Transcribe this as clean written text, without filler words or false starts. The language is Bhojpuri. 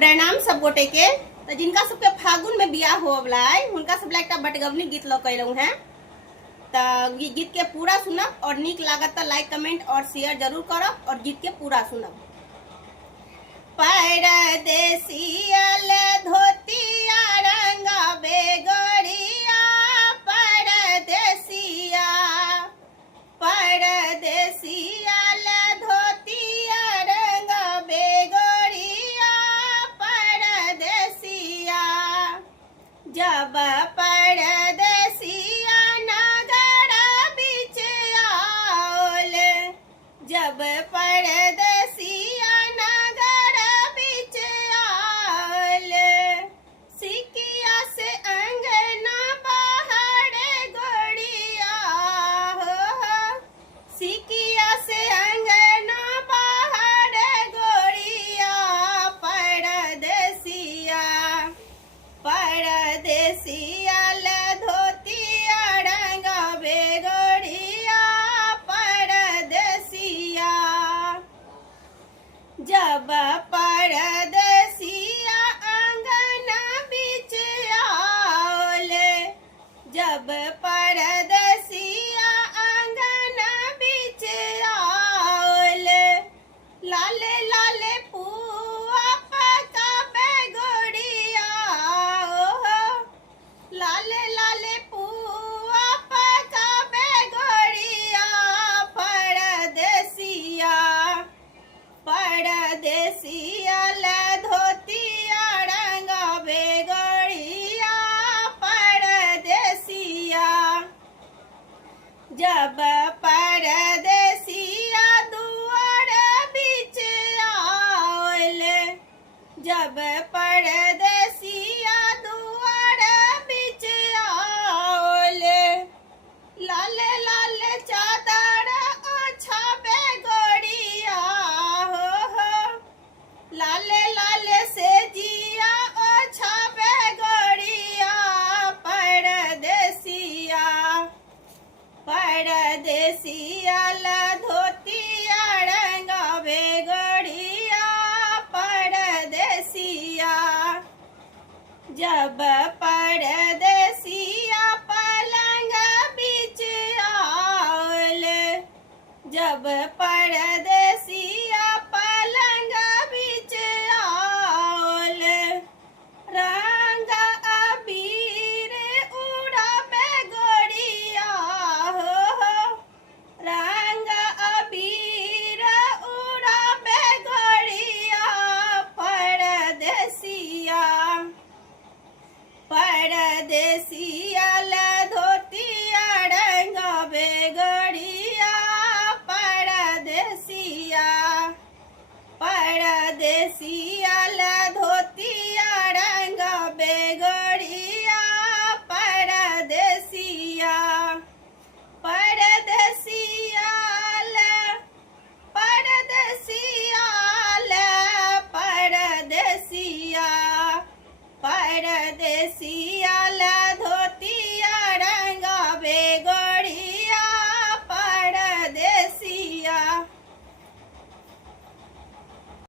प्रणाम सब गोटे के। तो जिनका सबके फागुन में बियाह हो है उनका सब एक बटगवनी गीत कैलू है। तो गीत के पूरा सुनब और निक लागत तो लाइक कमेंट और शेयर जरूर करब और गीत के पूरा सुनब। परदेसिया धोतिया रंग बेगड़िया परदेसिया परदेसिया धोतिया रंग बेगड़िया परदेसिया जब परदेसिया नगर बीच आओल जब परदेसिया नगर बीच आओल सिकिया से अंगना बाहर गोड़िया हो सिकिया से अंगना बाहर गोड़िया परदेसिया परदेसिया धोतिया रंग बेगड़िया परदेसिया जब परदेसिया अंगना बीच आओल जब परदेसिया अंगना बीच आओल लाले लाले पुआ पका बेगड़िया लाले लाले पुआ पका बेगड़िया परदेसिया परदेसिया धोतिया रंग बेगड़िया परदेसिया जब परदेसिया दुआर बीच आओल जब परदेसिया दुआर बीच आओल लाले लाले चादर ओछा बेगड़िया हो लाले लाले से जिया ओछा बेगड़िया परदेसिया परदेसिया धोतिया रंग बेगड़िया परदेसिया जब परदेसिया पलंग बीच आओल जब परदेसिया पलंग बीच आओल रंग अबीर उड़ा बेगड़िया हो रंग अबीर उड़ा बेगड़िया परदेसिया परदेसिया धोतिया रंग बेगड़िया परदेसिया परदेसिया धोतिया रंग बेगड़िया परदेसिया परदेसिया परदेसिया परदेसिया परदेसिया